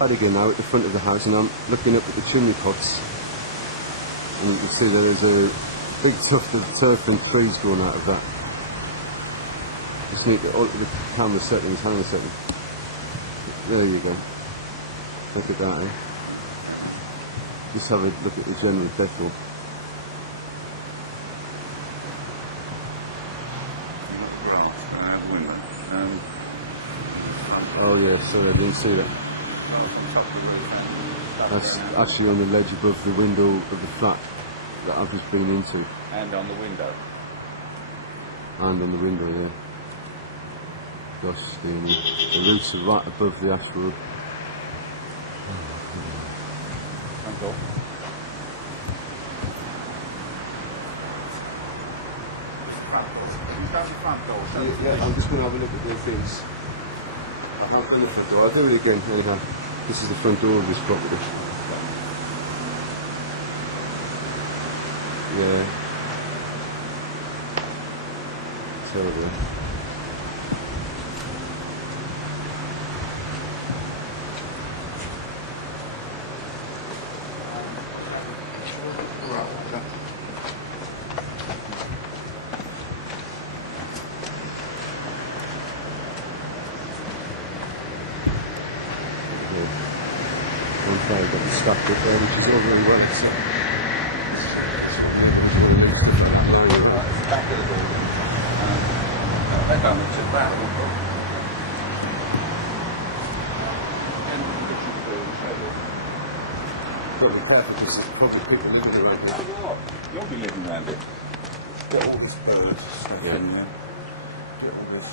Again now at the front of the house, and I'm looking up at the chimney pots, and you can see that there's a big tuft of turf and trees growing out of that. Just need the camera settings, hang on a second. There you go. Look at that, eh? Just have a look at the general decor. Oh yeah, sorry, I didn't see that. That's actually on the ledge above the window of the flat that I've just been into. And on the window. And on the window, yeah. Gosh, the roots are right above the ash roof. Front door. Yeah, I'm just going to have a look at the things. I have done the front door. I'll do it again, anyhow. This is the front door of this property. Yeah. Terrible. One side got the stuff with there, which is all very well. So. Back of the building. They don't look too bad, Probably perfect because it's probably people living around here. You'll be living around it. Got all this birds stuff in there. Get all this.